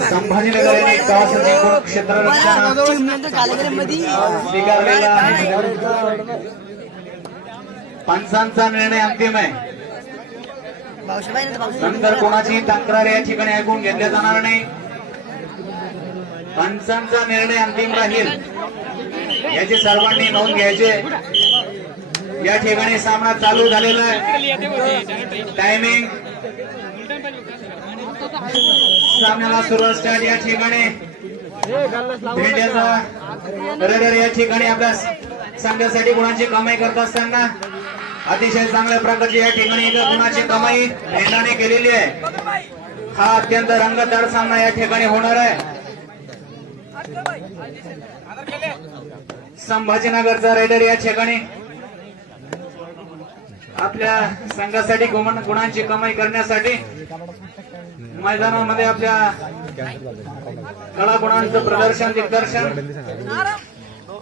संभाजीनगर यांनी जिंकून स्वीकारलेला पंचांचा निर्णय अंतिम आहे. नंतर कोणाची तक्रार या ठिकाणी ऐकून घेतल्या जाणार नाही. पंचांचा निर्णय अंतिम राहील. याची सर्वांनी नोंद घ्यायचे या ठिकाणी सामना चालू झालेला आहे. टायमिंग सामन्याला सुरुवात स्टार्ट या ठिकाणी. भेंड्याचा या ठिकाणी आपल्या संघासाठी गुणांची कमाई करत असताना अतिशय चांगल्या प्रकारची या ठिकाणी एका गुणाची कमाई भेंडाने केलेली आहे. हा अत्यंत रंगतदार सामना या ठिकाणी होणार आहे. संभाजीनगरचा रेडर या ठिकाणी आपल्या संघासाठी गुण- गुणांची कमाई करण्यासाठी मैदानामध्ये आपल्या कला गुणांचं प्रदर्शन दिग्दर्शन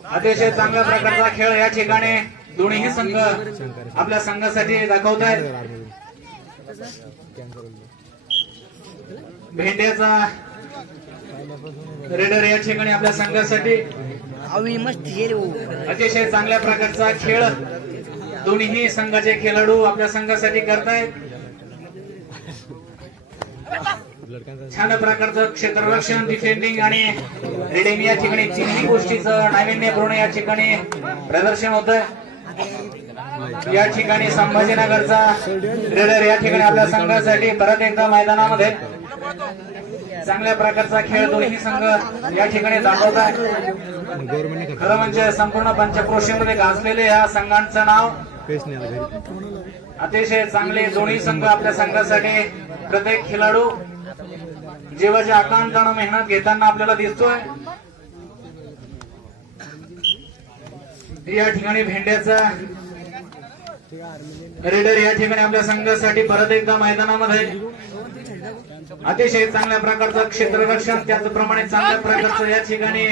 अतिशय चांगल्या प्रकारचा खेळ या ठिकाणी दोन्हीही संघ आपल्या संघासाठी दाखवत आहेत भेंड्याचा रेडर या ठिकाणी आपल्या संघासाठी ही. अतिशय चांगल्या प्रकारचा खेळ दोन्ही संघाचे खेळाडू आपल्या संघासाठी करतायत छान प्रकारचं क्षेत्ररक्षण डिफेंडिंग आणि रिडिंग या ठिकाणी तिन्ही गोष्टीचं नाविन्यपूर्ण या ठिकाणी प्रदर्शन होत या ठिकाणी संभाजीनगरचा रेडर या ठिकाणी आपल्या संघासाठी परत एकदा मैदानामध्ये चांगल्या प्रकारचा खेळ दोन्ही संघ या ठिकाणी दाखवत आहे खरं म्हणजे संपूर्ण पंचक्रोशीमध्ये गाजलेले या संघांचं नाव. अतिशय चांगले दोन्ही संघ आपल्या संघासाठी प्रत्येक खेळाडू जीवाच्या आकांतानं मेहनत घेताना आपल्याला दिसतोय. या ठिकाणी भेंड्याचा रेडर या ठिकाणी आपल्या संघासाठी परत एकदा मैदानामध्ये अतिशय चांगल्या प्रकारचं क्षेत्ररक्षण त्याचप्रमाणे चांगल्या प्रकारचं या ठिकाणी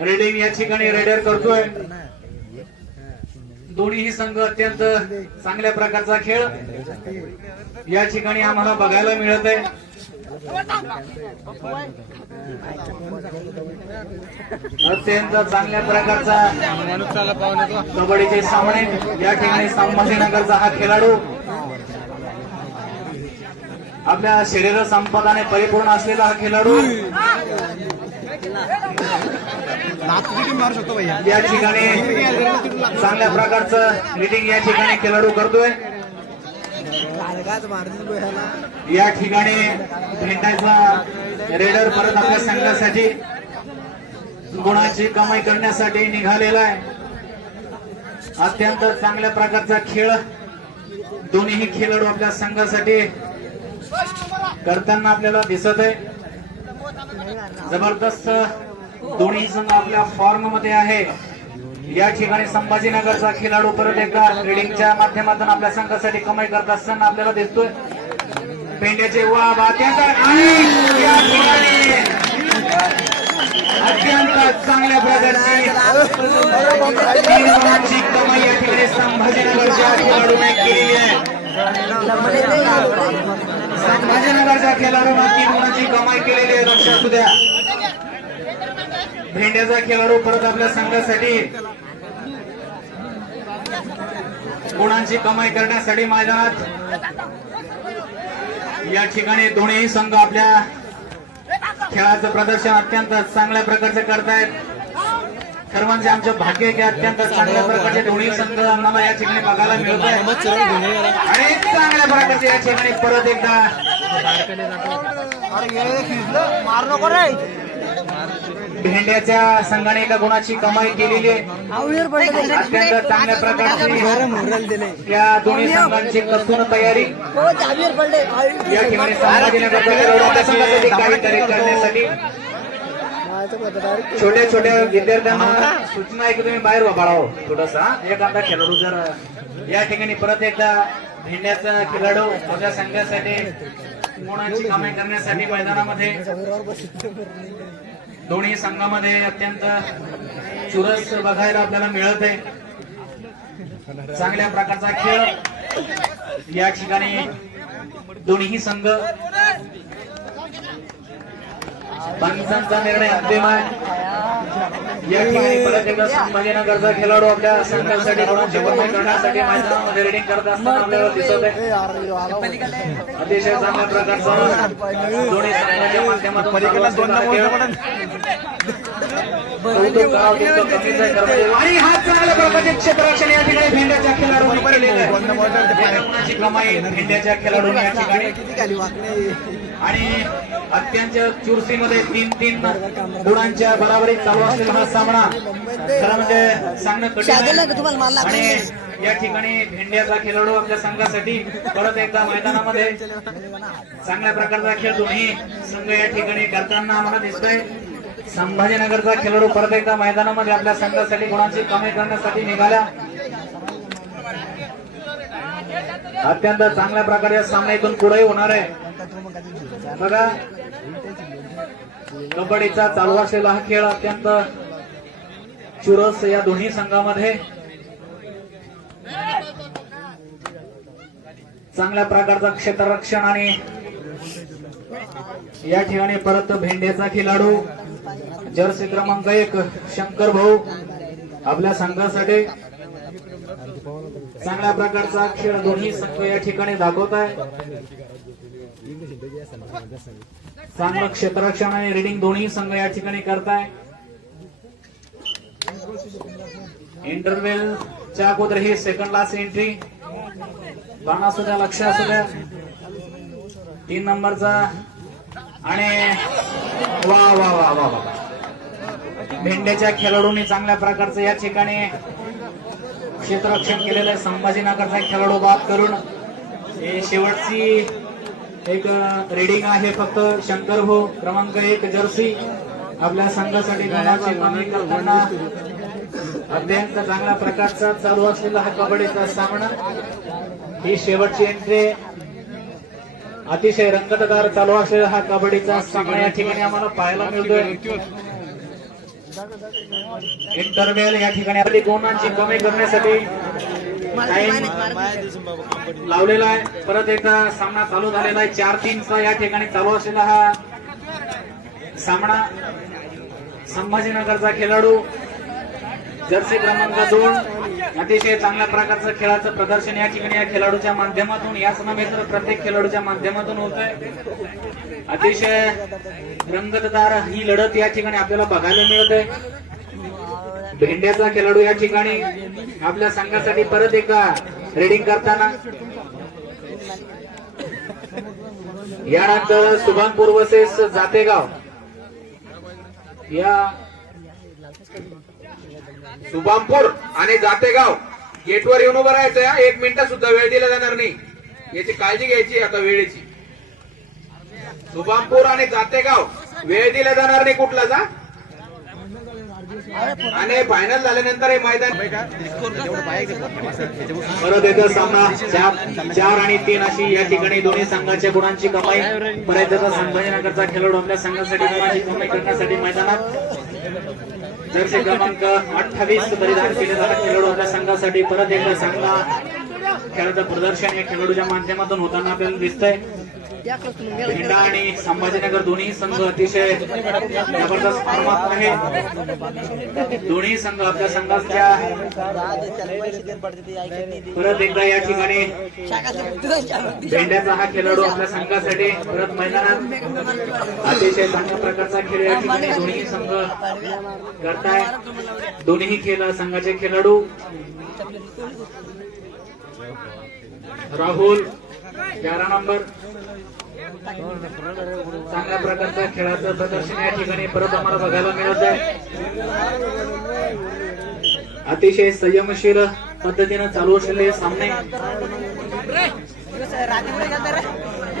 रेडिंग या ठिकाणी रेडर करतोय. दोन्हीही संघ अत्यंत चांगल्या प्रकारचा खेळ. या ठिकाणी आम्हाला बघायला मिळत आहे अत्यंत चांगल्या प्रकारचा कबड्डीचे सामने या ठिकाणी संभाजीनगरचा हा खेळाडू. आपल्या शरीर संपदाने परिपूर्ण असलेला हा खेळाडू. मारू शकतो भैया. या ठिकाणी चांगल्या प्रकारचं रिडिंग या ठिकाणी खेळाडू करतोय. या ठिकाणी भेटायचा रेडर परत आपल्या संघासाठी गुणाची कमाई करण्यासाठी निघालेला आहे. अत्यंत चांगल्या प्रकारचा खेळ दोन्हीही खेळाडू आपल्या संघासाठी करताना आपल्याला दिसत आहे. जबरदस्त दोन्ही संघ आपल्या फॉर्ममध्ये आहे. या ठिकाणी संभाजीनगरचा खेळाडू परत एकदा रिडिंगच्या माध्यमातून आपल्या संघासाठी कमाई करत असताना आपल्याला दिसतोय. पेंड्याचे वा अत्यंत अत्यंत चांगल्या प्रकारची कमाई या ठिकाणी संभाजीनगरच्या खेळाडूने केलेली आहे. संभाजीनगरच्या खेळाडू तीन गुणाची कमाई केलेली आहे लक्षात असू द्या. भेंड्याचा खेळाडू परत आपल्या संघासाठी. गुणांची कमाई करण्यासाठी मैदानात. या ठिकाणी दोन्ही संघ आपल्या खेळाचं प्रदर्शन अत्यंत चांगल्या प्रकारचे करतायत. खरं म्हणजे आमचं भाग्य आहे की अत्यंत चांगल्या प्रकारचे दोन्ही संघ आम्हाला या ठिकाणी बघायला मिळत आहे आणि चांगल्या प्रकारचे या ठिकाणी परत एकदा भेंड्याच्या संघाने एका गुणाची कमाई केलेली आहे. अत्यंत चांगल्या प्रकारची या दोन्ही संघांची कसून तयारी या ठिकाणी करण्यासाठी छोट्या छोट्या विद्यार्थ्यांना सूचना आहे की तुम्ही बाहेर बाळाव थोडसा एखादा खेळाडू जर या ठिकाणी परत एकदा भेंड्याचा खेळाडू त्याच्या संघासाठी गुणाची कमाई करण्यासाठी मैदानामध्ये दोन्ही संघामध्ये अत्यंत चुरस बघायला आपल्याला मिळत आहे चांगल्या प्रकारचा खेळ. या ठिकाणी दोन्ही संघ पंचांचा निर्णय अंतिम आहे. या ठिकाणी परत एकदा खेळाडू आपल्या संघासाठी गुणांची करण्यासाठी मैदानामध्ये रेडिंग करत असताना आपल्याला दिसत आहे. अतिशय चांगल्या प्रकारचा दोन्ही संघाच्या माध्यमातून हा चांगल्या प्रकारचे क्षेत्ररक्षण या ठिकाणी भेंड्याच्या खेळाडूंनी केलेलं आहे. कमाई भेंड्याच्या खेळाडूंनी या ठिकाणी. आणि अत्यंत चुरशीमध्ये तीन तीन गुणांच्या बराबरीत चालू असलेला हा सामना. खरं म्हणजे सांगणं कठीण आणि या ठिकाणी भेंड्याचा खेळाडू आपल्या संघासाठी परत एकदा मैदानामध्ये चांगल्या प्रकारचा खेळ दोन्ही संघ या ठिकाणी करताना आम्हाला दिसतोय. संभाजीनगरचा खेळाडू परत एकदा मैदानामध्ये आपल्या संघासाठी गुणांची कमी करण्यासाठी निघाला. अत्यंत चांगल्या प्रकारे सामना इथून पुढे होणार आहे. बघा. कबड्डीचा चालू असलेला हा खेळ अत्यंत चुरस या दोन्ही संघामध्ये. चांगल्या प्रकारचा क्षेत्ररक्षण आणि या ठिकाणी परत भेंड्याचा खेळाडू जर्सी क्रमांक एक शंकर भाऊ आपल्या संघासाठी. चांगल्या प्रकारचा खेळ दोन्ही संघ या ठिकाणी दाखवत आहे. चांगलं क्षेत्ररक्षण आणि रिडिंग दोन्ही संघ या ठिकाणी करताय. इंटरवेल च्या अगोदर ही सेकंड लास्ट एंट्री बाण असू द्या लक्ष असू द्या. तीन नंबरचा. आणि वा वा वा वा वा. भेंड्याच्या खेळाडूंनी चांगल्या प्रकारचं या ठिकाणी क्षेत्ररक्षण केलेलं आहे. संभाजीनगरचा खेळाडू बाद करून. शेवटची एक रेडिंग आहे फक्त. शंकर भाऊ क्रमांक एक जर्सी. आपल्या संघासाठी करताना अत्यंत चांगल्या प्रकारचा चालू असलेला हा कबड्डीचा सामना. ही शेवटची एंट्री अतिशय रंगतदार चालू असलेला हा कबड्डीचा सामना या ठिकाणी आम्हाला पाहायला मिळतोय. इंटरवेल या ठिकाणी आपली गुणांची कमी करण्यासाठी लावलेला आहे. परत एकदा सामना चालू झालेला आहे. चार तीनचा या ठिकाणी चालू असलेला हा सामना. संभाजीनगरचा खेळाडू जर्सी क्रमांक दोन. अतिशय चांगल्या प्रकारचं खेळाचं प्रदर्शन या ठिकाणी या खेळाडूच्या माध्यमातून याच नव्हे तर प्रत्येक खेळाडूच्या माध्यमातून होत आहे अतिशय रंगतदार ही लढत या ठिकाणी आपल्याला बघायला मिळत आहे भेंड्याचा खेळाडू या ठिकाणी आपल्या संघासाठी परत एका रेडिंग करताना. यानंतर सुभानपूर वसेस जातेगाव. या सुबामपूर आणि जातेगाव. गेटवर येऊन उभं राहायचं एक मिनिट सुद्धा वेळ दिला जाणार नाही. याची काळजी घ्यायची आता वेळेची. सुबामपूर आणि जातेगाव. वेळ दिला जाणार नाही कुठला जा. आणि फायनल झाल्यानंतर हे मैदान परत एकदा सामना. चार आणि तीन अशी या ठिकाणी दोन्ही संघाच्या गुणांची कमाई. परत एकदा संभाजीनगरचा खेळाडू आपल्या संघासाठी गुणांची कमाई करण्यासाठी मैदानात. जर्सी क्रमांक अठ्ठावीस परिधान केलेला खेळाडू आपल्या संघासाठी. परत एकदा संघ खेळाचं प्रदर्शन या खेळाडूच्या माध्यमातून होताना आपल्याला दिसतंय. क्रीडा आणि संभाजीनगर दोन्ही संघ अतिशय जबरदस्त फॉर्मात आहे दोन्ही संघ आपल्या संघाच्या परत एकदा या ठिकाणी भेंड्याचा हा खेळाडू आपल्या संघासाठी परत मैदानात अतिशय चांगल्या प्रकारचा खेळ या ठिकाणी दोन्ही संघ करताय. दोन्ही खेळ संघाचे खेळाडू. राहुल तेरा नंबर. चांगल्या प्रकारचा खेळाचं प्रदर्शन या ठिकाणी परत आम्हाला बघायला मिळत आहे. अतिशय संयमशील पद्धतीनं चालू असलेले सामने.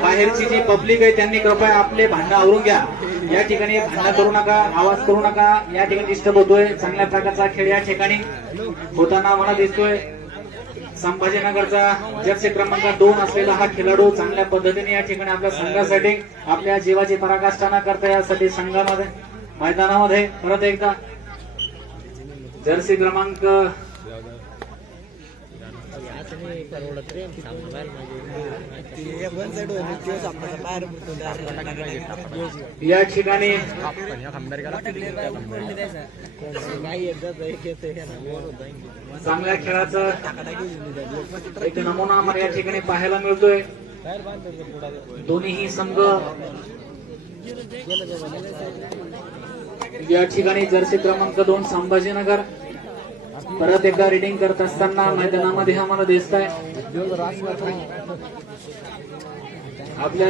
बाहेरची जी पब्लिक आहे त्यांनी कृपया आपले भांडणं आवरून घ्या. या ठिकाणी भांडणं करू नका आवाज करू नका. या ठिकाणी डिस्टर्ब होतोय. चांगल्या प्रकारचा खेळ या ठिकाणी होताना मला दिसतोय. संभाजीनगरचा जर्सी क्रमांक दोन असलेला हा खेळाडू चांगल्या पद्धतीने या ठिकाणी आपल्या संघासाठी आपल्या जीवाची पराकाष्ठा करता यासाठी संघामध्ये मैदानामध्ये. परत एकदा जर्सी क्रमांक या ठिकाणी चांगल्या खेळाचं एक नमुना आम्हाला या ठिकाणी पाहायला मिळतोय. दोन्हीही संघ या ठिकाणी जर्सी क्रमांक दोन संभाजीनगर. परत एकदा रिडिंग करत असताना मैदानामध्ये आम्हाला दिसत आहे आपल्या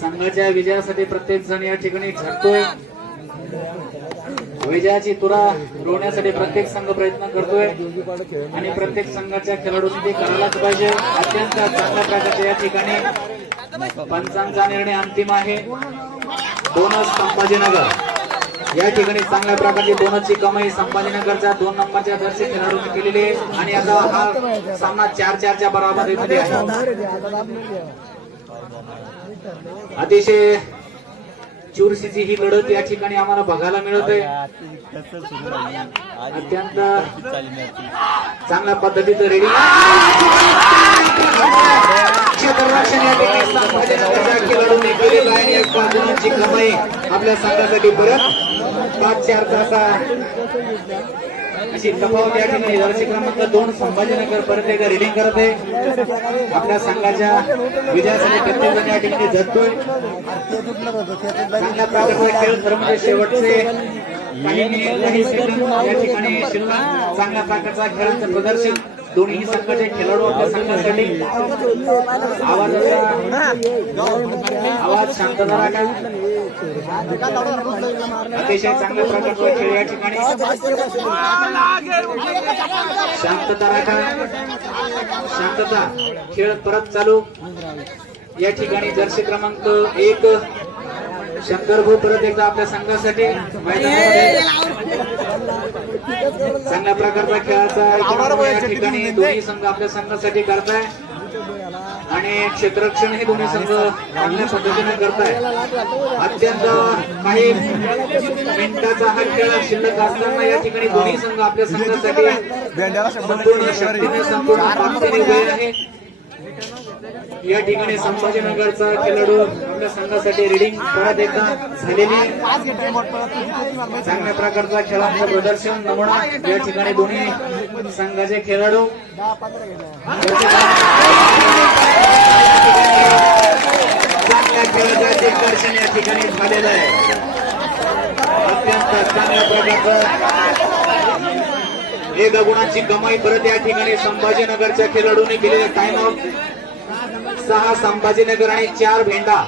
संघाच्या विजयासाठी प्रत्येक जण या ठिकाणी झटतोय. विजयाची तुरा रोवण्यासाठी प्रत्येक संघ प्रयत्न करतोय. आणि प्रत्येक संघाच्या खेळाडूंनी ते करायलाच पाहिजे. अत्यंत चांगल्या प्रकारच्या या ठिकाणी पंचांचा निर्णय अंतिम आहे. दोनच संभाजीनगर. या ठिकाणी चांगल्या प्रकारची बोनसची कमाई संभाजीनगरच्या दोन नंबरच्या दर्शी खेळाडूंनी केलेली आहे. आणि आता हा सामना चार चारच्या बरोबरीमध्ये आहे. अतिशय चुरशीची ही लढत या ठिकाणी आम्हाला बघायला मिळते अत्यंत चांगल्या पद्धतीचं रेडी क्षेत्ररक्षण या ठिकाणी संभाजीनगरच्या खेळाडूंनी केलेलं आहे. आणि एक बाजूची कमाई आपल्या संघासाठी परत पाच चार तासा अशी तफावत या ठिकाणी दर्शक क्रमांक दोन संभाजीनगर परत एकदा रिलिंग करते आपल्या संघाच्या विजयासाठी प्रत्येक या ठिकाणी जगतोय चांगल्या प्रकारचा खेळ खरं म्हणजे शेवटचे काही काही सेकंद या ठिकाणी शिल्लक चांगल्या प्रकारचा खेळाचं प्रदर्शन दोन्ही संघाचे खेळाडू आपल्या संघासाठी आवाजाचा आवाज शांतता राखा अतिशय चांगल्या प्रकारचा खेळ या ठिकाणी. शांतता राखा. शांतता. खेळ परत चालू. या ठिकाणी जर्सी क्रमांक एक. शंकर भाऊ परत एकदा आपल्या संघासाठी चांगल्या प्रकारचा खेळाचा या ठिकाणी दोन्ही संघ आपल्या संघासाठी करताय. आणि क्षेत्ररक्षण हे दोन्ही संघ चांगल्या पद्धतीने करताय. अत्यंत काही मिनिटाचा हा खेळ शिल्लक असताना या ठिकाणी दोन्ही संघ आपल्या संघासाठी संपूर्ण शक्तीने संपूर्ण आहे. या ठिकाणी संभाजीनगरचा खेळाडू आपल्या संघासाठी रिडिंग परत एकदा झालेली चांगल्या प्रकारचा खेळाचं प्रदर्शन. नमुना या ठिकाणी दोन्ही संघाचे खेळाडू. चांगल्या खेळाचं दिग्दर्शन या ठिकाणी झालेलं आहे. अत्यंत चांगल्या प्रकारचं एक गुणांची कमाई परत या ठिकाणी संभाजीनगरच्या खेळाडूंनी केलेल्या टाइम आउट सहा संभाजीनगर आणि चार भेंडा.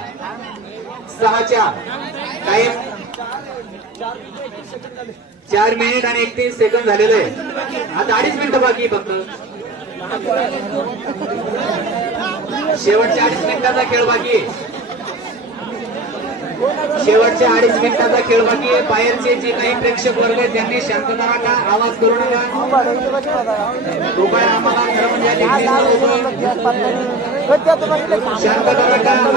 सहाच्या टाइम चार मिनिट आणि एकतीस सेकंद झालेले आहे आता अडीच मिनिटं बाकी फक्त. शेवटच्या अडीच मिनिटाचा खेळ बाकी शेवटच्या अडीच मिनिटाचा खेळ बाकी आहे. बाहेरचे जे काही प्रेक्षक वर्ग आहेत त्यांनी शांतता राखा आवाज करू नका? कृपया आम्हाला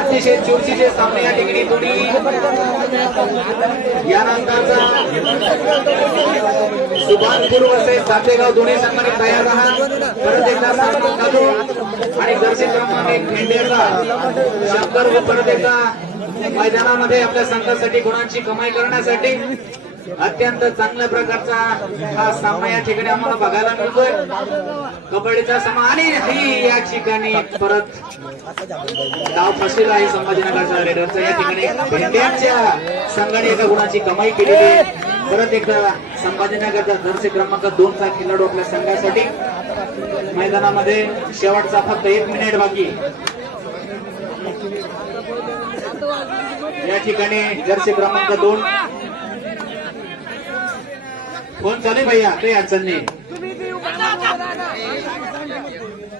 अतिशय चुरशीचे सामने या ठिकाणी दोन्ही यानंतरचा सुभानपूर वसई सातेगाव दोन्ही संघाने तयार राहा परत एकदा सामना चालू आणि दर्शक क्रमांक एक भेंडेचा शंकर व परत एकदा मैदानामध्ये आपल्या संघासाठी गुणांची कमाई करण्यासाठी अत्यंत चांगल्या प्रकारचा हा सामना या ठिकाणी आम्हाला बघायला मिळतोय. कबड्डीचा सामना आणि ही या ठिकाणी परत डाव फसलेला आहे संभाजीनगरच्या रेडरचा या ठिकाणी भेंड्यांच्या संघाने एका गुणाची कमाई केलेली आहे. परत एकदा संभाजीनगरचा जर्सी क्रमांक दोन चा खेळाडू आपल्या संघासाठी मैदानामध्ये शेवटचा फक्त एक मिनिट बाकी. या ठिकाणी जर्सी क्रमांक दोन फोन चालू भैया काही अडचण नाही.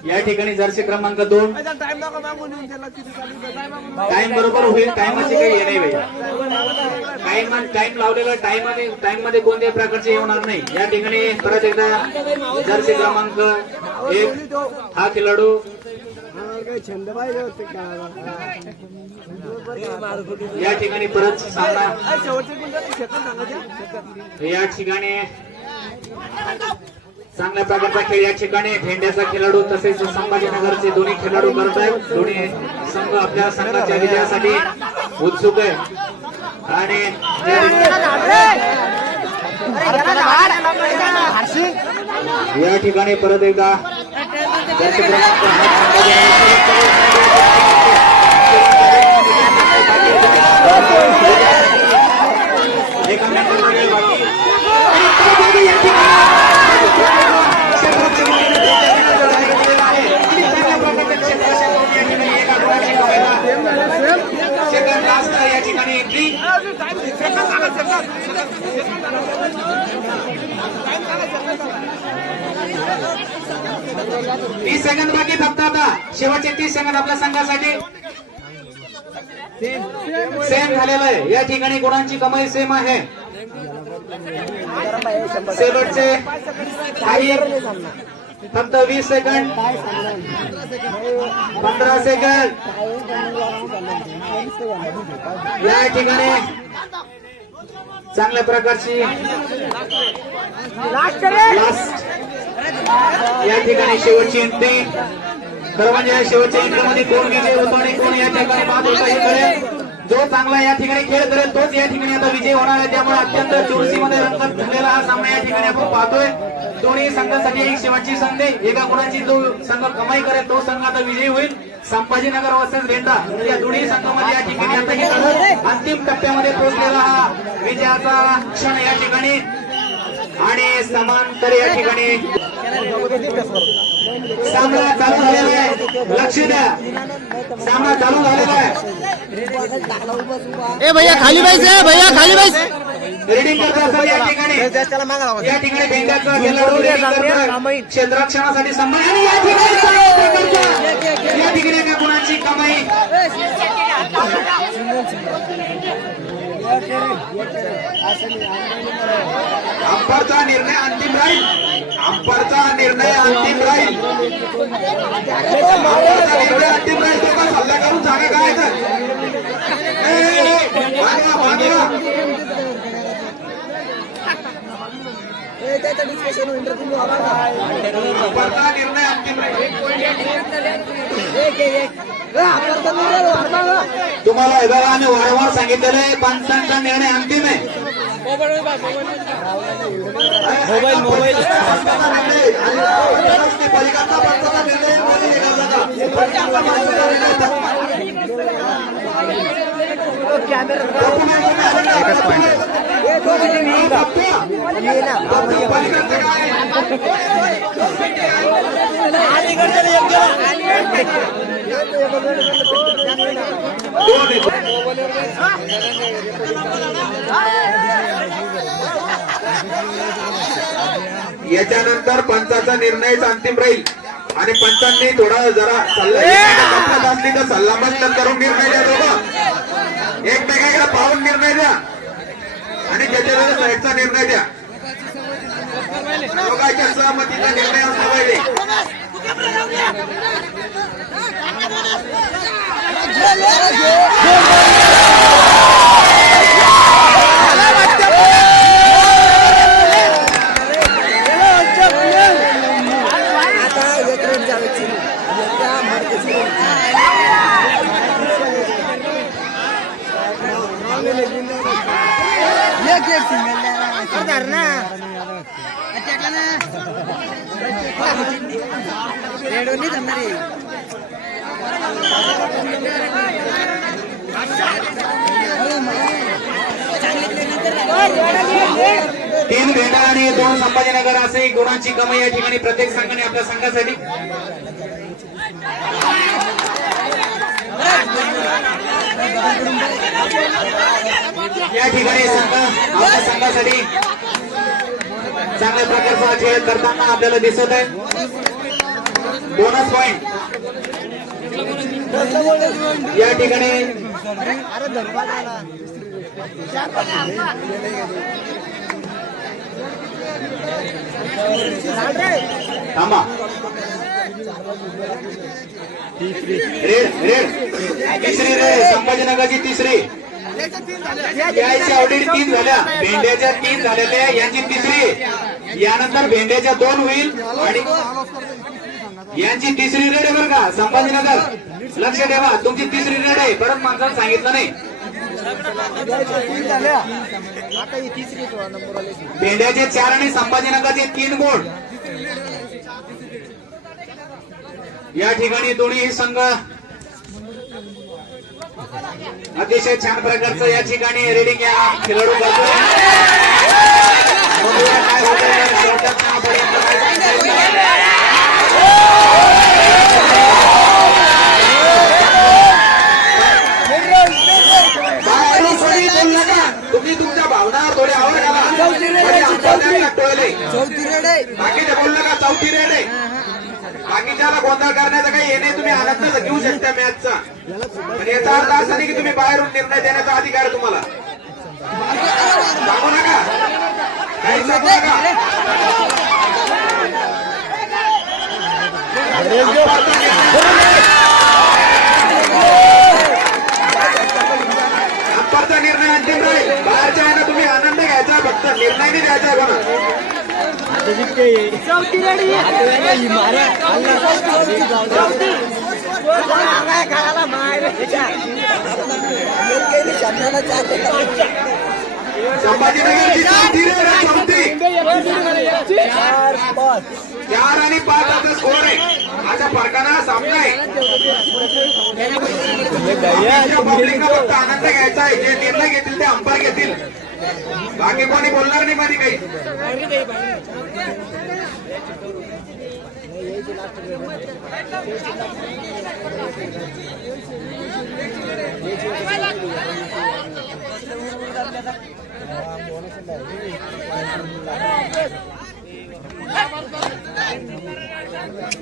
या ठिकाणी जर्सी क्रमांक दोन. टाइम बरोबर होईल टाइमाचे काही हे नाही भैया. टाइम टाइम लावलेला टाइममध्ये टाइममध्ये कोणत्याही प्रकारचे होणार नाही. या ठिकाणी परत एकदा जर्सी क्रमांक एक हा खेळाडू या ठिकाणी परत सामना. या ठिकाणी चांगल्या प्रकारचा खेळ या ठिकाणी. भेंड्याचा खेळाडू तसेच संभाजीनगरचे दोन्ही खेळाडू करत आहेत. दोन्ही संघ आपल्या संघाच्या विजयासाठी उत्सुक आहे आणि या ठिकाणी परत एकदा ठिकाणी सेकंड लास्ट या ठिकाणी एंट्री तीस सेकंद बाकी फक्त आता. शेवटचे तीस सेकंद आपल्या संघासाठी. सेम झालेलं आहे. या ठिकाणी गुणांची कमाई सेम आहे. शेवटचे काही फक्त वीस सेकंड पंधरा सेकंड या ठिकाणी चांगल्या प्रकारची लास्ट या ठिकाणी शेवटची एंट्री खरं म्हणजे या शेवटच्या एंट्री मध्ये कोण विजय होतो आणि कोण या ठिकाणी बाद होतो हे कळेल जो चांगला या ठिकाणी खेळ करेल तोच या ठिकाणी आता विजय होणार आहे. त्यामुळे अत्यंत चुरशीमध्ये रंगत झालेला हा सामना या ठिकाणी आपण पाहतोय. दोन्ही संघासाठी एक शेवटची संधी. एका गुणाची जो संघ कमाई करेल तो संघ आता विजयी होईल. संभाजीनगर वर्सेस रेंदा या दोन्ही संघामध्ये या ठिकाणी आता ही अंतिम टप्प्यामध्ये पोहोचलेला हा विजयाचा क्षण या ठिकाणी. आणि समांतर या ठिकाणी. सामना चालू झालेला आहे. लक्ष द्या. सामना चालू झालेला आहे. ए भैया खाली पाहिजे भैया खाली पाहिजे रिडिंग करत असेल या ठिकाणी. या ठिकाणी बेंगाचा खेळाडू reading करतोय. क्षेत्ररक्षणासाठी संबंध आणि या ठिकाणी चांगल्या प्रकारच्या- या ठिकाणी एका गुणाची कमाई? अंपारचा निर्णय अंतिम राहील. अंपारचा निर्णय अंतिम राहील. निर्णय अंतिम राहील. तो सल्ला करून जागा काय तर बाजूला. अंपारचा निर्णय अंतिम राहील तुम्हाला आम्ही वारंवार सांगितलेलं आहे पंचांचा निर्णय अंतिम आहे. Mobile mobile. पलीकडचा पंचाचा निर्णय याच्यानंतर पंचाचा निर्णयच अंतिम राहील. आणि पंचांनी थोडा जरा सल्ला असली तर सल्ला मसलत करून निर्णय द्या दोघं. एकमेकांना पाहून निर्णय द्या आणि त्याच्या वेळेस साईडचा निर्णय द्या लोकांच्या सहमतीचा निर्णय असला पाहिजे तीन भेटा आणि दोन संभाजीनगर असे गुणांची कमाई या ठिकाणी प्रत्येक संघाने आपल्या संघासाठी. या ठिकाणी संघ आपल्या संघासाठी चांगल्या प्रकारचा खेळ करताना आपल्याला दिसत आहे. बोनस पॉइंट या ठिकाणी थांबा. रेड रेड तिसरी रेड संभाजीनगरची तिसरी. याच्या ऑडिट तीन झाल्या. भेंड्याच्या तीन झालेल्या यांची तिसरी. यानंतर भेंड्याच्या दोन होईल आणि यांची तिसरी रेड आहे बरं का संभाजीनगर. लक्ष ठेवा तुमची तिसरी रेड आहे. परत माणसाला सांगितलं नाही. भेंड्याचे चार आणि संभाजीनगरचे तीन गोड. या ठिकाणी दोन्ही संघ अतिशय छान प्रकारचं या ठिकाणी रेडिंग या खेळाडू करतो काय होतं बाकीचे बोललं का चौथी रेड आहे बाकीच्याला गोंधळ करण्याचा काही हे नाही तुम्ही आनंद घेऊ शकता मॅचचा पण याचा अर्थ असा नाही की तुम्ही बाहेरून निर्णय देण्याचा अधिकार आहे तुम्हाला सांगू नका काही सांगू नका अंपायरचा निर्णय अंतिम राहील. बाहेरच्या आहे ना तुम्ही आनंद घ्यायचा फक्त. निर्णय नाही घ्यायचा आहे कोणा चार आणि पाच आता स्कोर आहे. अशा फरकानं सामना आहे. पब्लिकला फक्त आनंद घ्यायचा आहे. जे निर्णय घेतील ते अंपायर घेतील. बाकी कोणी बोलणार नाही मध्ये काही.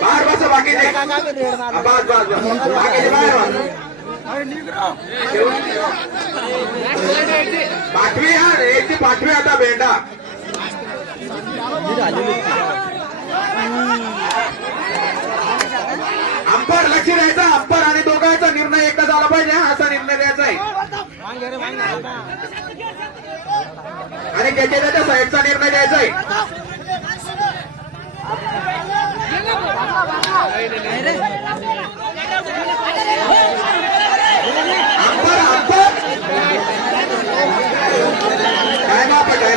बाहेर बसा बाकीचे बस बस बाकीचे बाहेर पाठवी हा एकची पाठवी आता भेंडा अंपर लक्ष द्यायचा. अंपर आणि दोघांचा निर्णय एकदा झाला पाहिजे. हा, असा निर्णय द्यायचा आहे. आणि त्याच्या त्याच्या साईडचा निर्णय द्यायचा आहे. अंपर अंपर काय माप आहे काय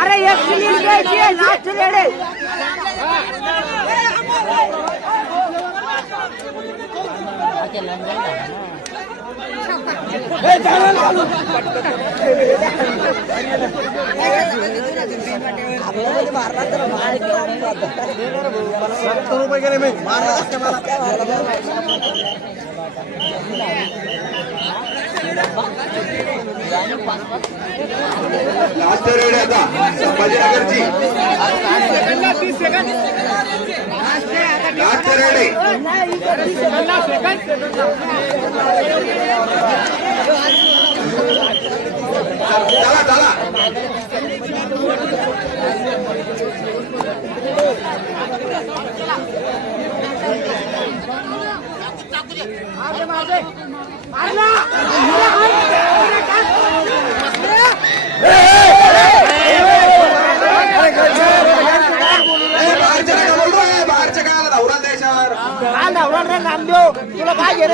अरे एक मिनिट घ्यायची लास्ट रेडे. सत्तर रुपये गेले मी मारला असतं मला लास्ट रेड आता संभाजीनगरची लास्ट रेड आहे चला चला. ए, बाहेरचे काय बोल रहा बाहेरचे काय आला धावला देशावर नामदेव तुला काय घे